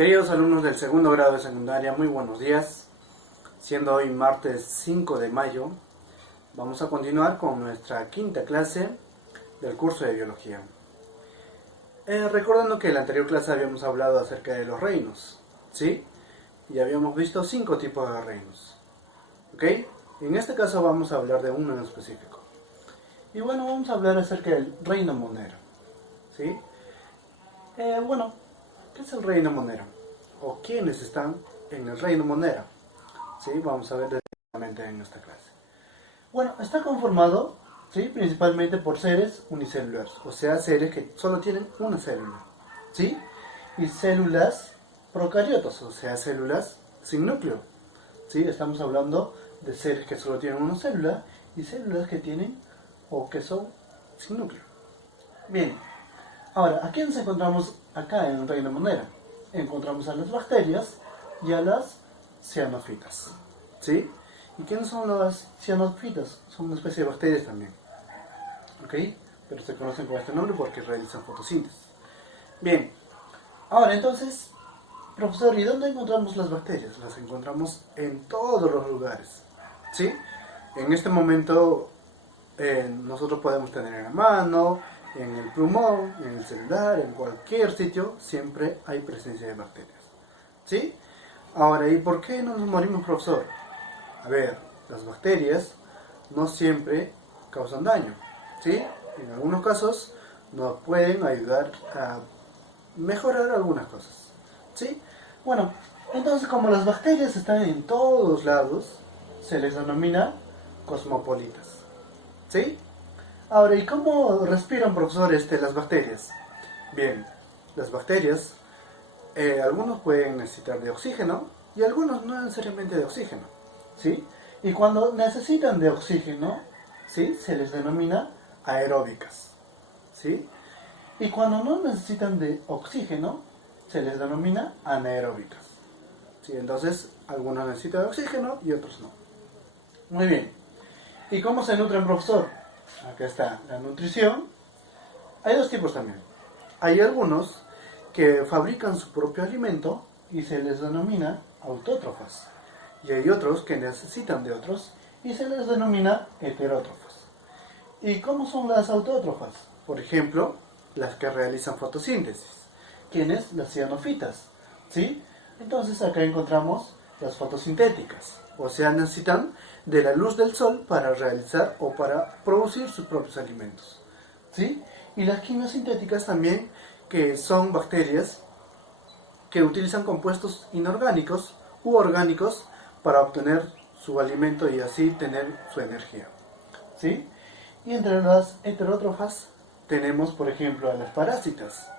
Queridos alumnos del segundo grado de secundaria, muy buenos días. Siendo hoy martes 5 de mayo, vamos a continuar con nuestra quinta clase del curso de biología. Recordando que en la anterior clase habíamos hablado acerca de los reinos, ¿sí? Y habíamos visto 5 tipos de reinos, ¿ok? En este caso vamos a hablar de uno en específico. Y bueno, vamos a hablar acerca del reino monero, ¿sí? ¿Qué es el reino monero? ¿O quiénes están en el reino monero? ¿Sí? Vamos a ver detalladamente en esta clase. Bueno, está conformado, ¿sí?, principalmente por seres unicelulares, o sea, seres que solo tienen una célula, ¿sí? Y células procariotas, o sea, células sin núcleo, ¿sí? Estamos hablando de seres que solo tienen una célula y células que tienen o que son sin núcleo. Bien, ahora, ¿a quién nos encontramos acá en el reino monero? Encontramos a las bacterias y a las cianofitas, ¿sí? ¿Y quiénes son las cianofitas? Son una especie de bacterias también, ¿ok? Pero se conocen con este nombre porque realizan fotosíntesis. Bien, ahora entonces, profesor, ¿y dónde encontramos las bacterias? Las encontramos en todos los lugares, ¿sí? En este momento nosotros podemos tener en la mano, en el pulmón, en el celular, en cualquier sitio, siempre hay presencia de bacterias, ¿sí? Ahora, ¿y por qué no nos morimos, profesor? A ver, las bacterias no siempre causan daño, ¿sí? En algunos casos nos pueden ayudar a mejorar algunas cosas, ¿sí? Bueno, entonces como las bacterias están en todos lados, se les denomina cosmopolitas, ¿sí? Ahora, ¿y cómo respiran, profesor, las bacterias? Bien, las bacterias, algunos pueden necesitar de oxígeno y algunos no necesariamente de oxígeno, ¿sí? Y cuando necesitan de oxígeno, ¿sí?, se les denomina aeróbicas, ¿sí? Y cuando no necesitan de oxígeno, se les denomina anaeróbicas, ¿sí? Entonces, algunos necesitan de oxígeno y otros no. Muy bien. ¿Y cómo se nutren, profesor? Acá está la nutrición. Hay dos tipos también. Hay algunos que fabrican su propio alimento y se les denomina autótrofas. Y hay otros que necesitan de otros y se les denomina heterótrofas. ¿Y cómo son las autótrofas? Por ejemplo, las que realizan fotosíntesis. ¿Quiénes? Las cianofitas, ¿sí? Entonces acá encontramos las fotosintéticas, o sea, necesitan de la luz del sol para realizar o para producir sus propios alimentos, ¿sí? Y las quimiosintéticas también, que son bacterias que utilizan compuestos inorgánicos u orgánicos para obtener su alimento y así tener su energía, ¿sí? Y entre las heterótrofas tenemos, por ejemplo, a las parásitas.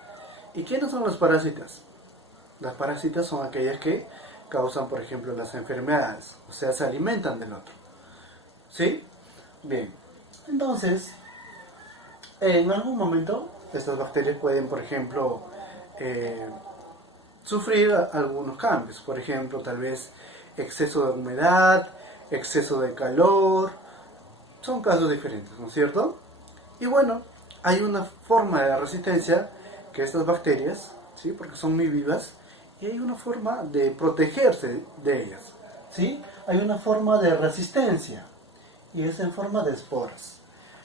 ¿Y quiénes son los parásitas? Las parásitas son aquellas que causan, por ejemplo, las enfermedades, o sea, se alimentan del otro, ¿sí? Bien, entonces, en algún momento, estas bacterias pueden, por ejemplo, sufrir algunos cambios, por ejemplo, tal vez exceso de humedad, exceso de calor, son casos diferentes, ¿no es cierto? Y bueno, hay una forma de resistencia que estas bacterias, ¿sí?, porque son muy vivas, y hay una forma de protegerse de ellas, ¿sí? Hay una forma de resistencia, y es en forma de esporas.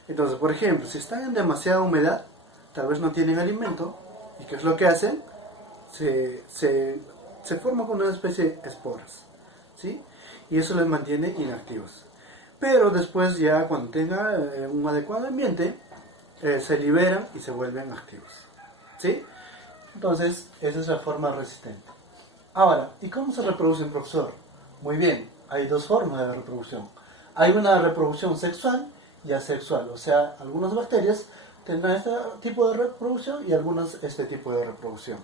Entonces, por ejemplo, si están en demasiada humedad, tal vez no tienen alimento, ¿y qué es lo que hacen? Se forman con una especie de esporas, ¿sí? Y eso les mantiene inactivos. Pero después ya cuando tenga un adecuado ambiente, se liberan y se vuelven activos, ¿sí? Entonces, esa es la forma resistente. Ahora, ¿y cómo se reproducen, profesor? Muy bien, hay dos formas de reproducción. Hay una reproducción sexual y asexual, o sea, algunas bacterias tendrán este tipo de reproducción y algunas este tipo de reproducción.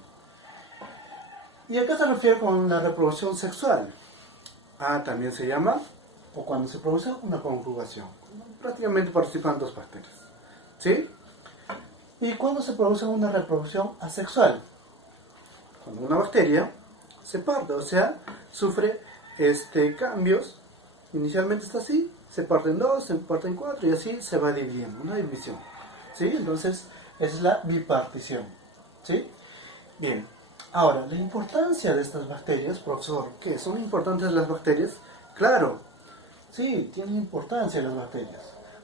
¿Y a qué se refiere con la reproducción sexual? También se llama, o cuando se produce una conjugación. Prácticamente participan dos bacterias, ¿sí? ¿Y cuándo se produce una reproducción asexual? Cuando una bacteria se parte, o sea, sufre cambios. Inicialmente está así, se parte en dos, se parte en cuatro y así se va dividiendo, una división, ¿sí? Entonces, esa es la bipartición, ¿sí? Bien, Ahora, la importancia de estas bacterias, profesor, ¿qué? ¿Son importantes las bacterias? Claro, sí, tienen importancia las bacterias.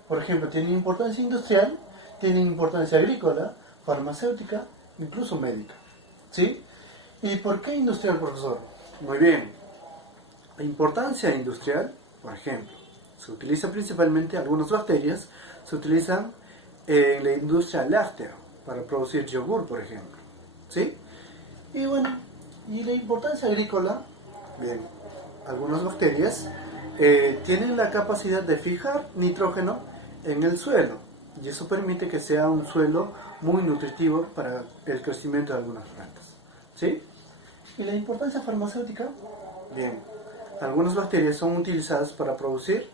Por ejemplo, tienen importancia industrial, tienen importancia agrícola, farmacéutica, incluso médica. ¿Sí? ¿Y por qué industrial, profesor? Muy bien. La importancia industrial, por ejemplo, se utiliza principalmente algunas bacterias, se utilizan en la industria láctea para producir yogur, por ejemplo. ¿Sí? Y bueno, y la importancia agrícola, bien, algunas bacterias tienen la capacidad de fijar nitrógeno en el suelo y eso permite que sea un suelo muy nutritivo para el crecimiento de algunas plantas. ¿Sí? Y la importancia farmacéutica, bien, algunas bacterias son utilizadas para producir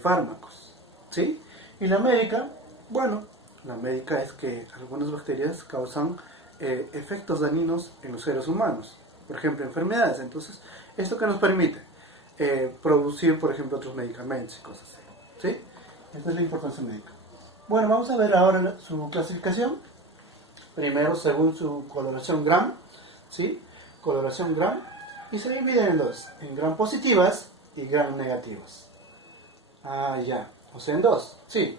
fármacos. ¿Sí? Y la médica, bueno, la médica es que algunas bacterias causan efectos dañinos en los seres humanos, por ejemplo, enfermedades. Entonces, esto que nos permite producir, por ejemplo, otros medicamentos y cosas así. ¿Sí? Esta es la importancia médica. Bueno, vamos a ver ahora su clasificación. Primero, según su coloración Gram, ¿sí? Coloración Gram, y se dividen en dos, en Gram positivas y Gram negativas. Ah, ya, o sea, en dos, sí.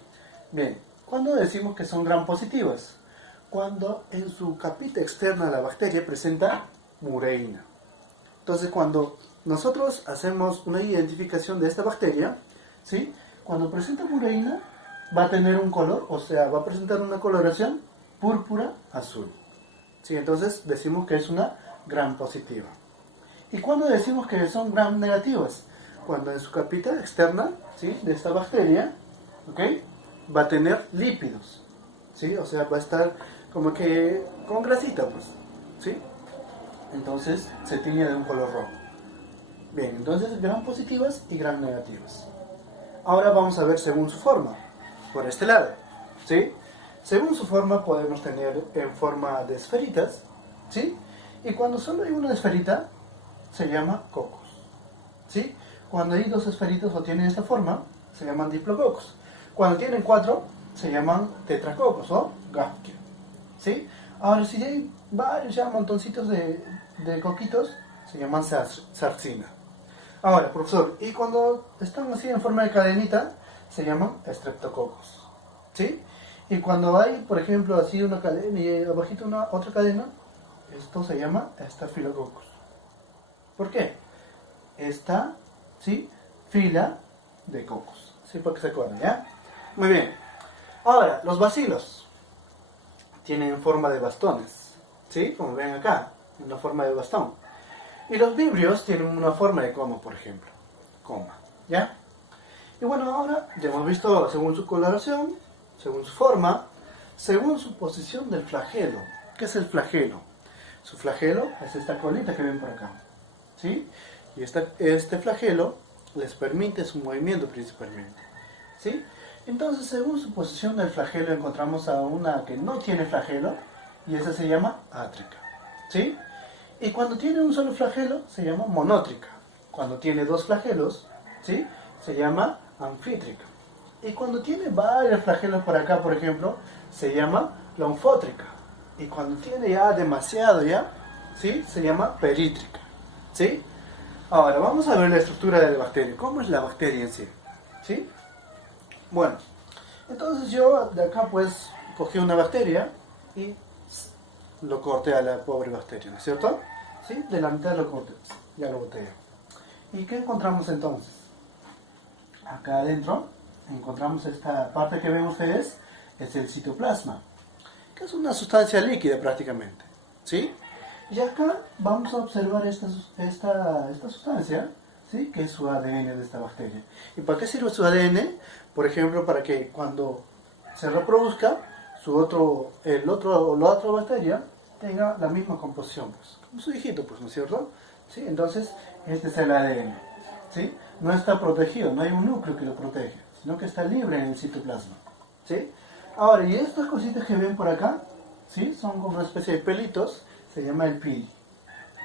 Bien, ¿cuándo decimos que son Gram positivas? Cuando en su capita externa la bacteria presenta mureína. Entonces, cuando nosotros hacemos una identificación de esta bacteria, ¿sí? Cuando presenta mureína, va a tener un color, o sea, va a presentar una coloración púrpura azul. ¿Sí? Entonces, decimos que es una Gram positiva. ¿Y cuándo decimos que son Gram negativas? Cuando en su capita externa, ¿sí? De esta bacteria, ¿ok? Va a tener lípidos, ¿sí? O sea, va a estar como que con grasita, pues, ¿sí? Entonces se tiñe de un color rojo. Bien, entonces Gram positivas y Gram negativas. Ahora vamos a ver según su forma, por este lado, ¿sí? Según su forma podemos tener en forma de esferitas, ¿sí? Y cuando solo hay una esferita, se llama cocos, ¿sí? Cuando hay dos esferitas o tienen esta forma, se llaman diplococos. Cuando tienen cuatro, se llaman tetracocos o Gafkia, ¿sí? Ahora, si hay varios ya montoncitos de coquitos, se llaman sarcina. Ahora, profesor, y cuando están así en forma de cadenita, se llaman estreptococos, ¿sí? Y cuando hay, por ejemplo, así una cadena y abajito una otra cadena, esto se llama estafilococos. ¿Por qué? Esta, ¿sí? Fila de cocos, ¿sí? Para que se acuerden, ¿ya? Muy bien. Ahora, los bacilos tienen forma de bastones, ¿sí? Como ven acá, una forma de bastón. Y los vibrios tienen una forma de coma, por ejemplo. Coma, ¿ya? Y bueno, ahora ya hemos visto según su coloración, según su forma, según su posición del flagelo. ¿Qué es el flagelo? Su flagelo es esta colita que ven por acá, ¿sí? Y este flagelo les permite su movimiento principalmente, ¿sí? Entonces, según su posición del flagelo, encontramos a una que no tiene flagelo, y esa se llama átrica, ¿sí? Y cuando tiene un solo flagelo, se llama monótrica. Cuando tiene dos flagelos, ¿sí? Se llama anfítrica. Y cuando tiene varios flagelos por acá, por ejemplo, se llama lonfótrica. Y cuando tiene ya demasiado, ¿ya? ¿Sí? Se llama perítrica, ¿sí? Ahora, vamos a ver la estructura de la bacteria. ¿Cómo es la bacteria en sí? ¿Sí? Bueno, entonces yo de acá pues cogí una bacteria y lo corté a la pobre bacteria, ¿no es cierto? ¿Sí? De la mitad lo corté, ya lo boté. ¿Y qué encontramos entonces? Acá adentro encontramos esta parte que ven ustedes, es el citoplasma, que es una sustancia líquida prácticamente, ¿sí? Y acá vamos a observar esta sustancia, ¿sí? Que es su ADN de esta bacteria. ¿Y para qué sirve su ADN? Por ejemplo, para que cuando se reproduzca, la otra bacteria tenga la misma composición, pues, como su hijito, pues, ¿no es cierto? ¿Sí? Entonces, este es el ADN, ¿sí? No está protegido, no hay un núcleo que lo protege, sino que está libre en el citoplasma, ¿sí? Ahora, y estas cositas que ven por acá, ¿sí? Son como una especie de pelitos, se llama el pili,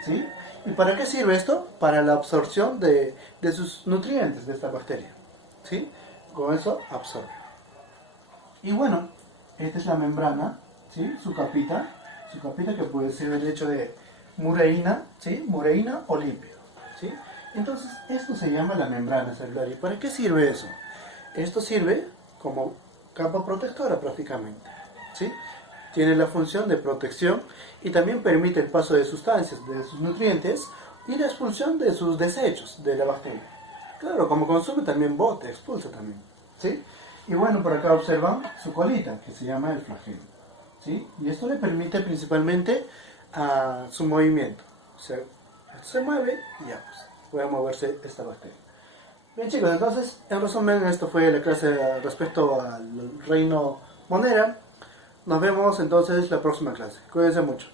¿sí? ¿Y para qué sirve esto? Para la absorción de sus nutrientes de esta bacteria, ¿sí? Con eso absorbe. Y bueno, esta es la membrana, ¿sí? Su capita que puede ser el hecho de mureína, ¿sí? Mureína o lípido, ¿sí? Entonces, esto se llama la membrana celular. ¿Y para qué sirve eso? Esto sirve como capa protectora prácticamente, ¿sí? Tiene la función de protección y también permite el paso de sustancias, de sus nutrientes y la expulsión de sus desechos de la bacteria. Claro, como consume también bota, expulsa también, ¿sí? Y bueno, por acá observan su colita, que se llama el flagelo, ¿sí? Y esto le permite principalmente a su movimiento. O sea, esto se mueve y ya, pues, puede moverse esta bacteria. Bien chicos, entonces, en resumen, esto fue la clase respecto al reino Monera. Nos vemos entonces la próxima clase. Cuídense mucho.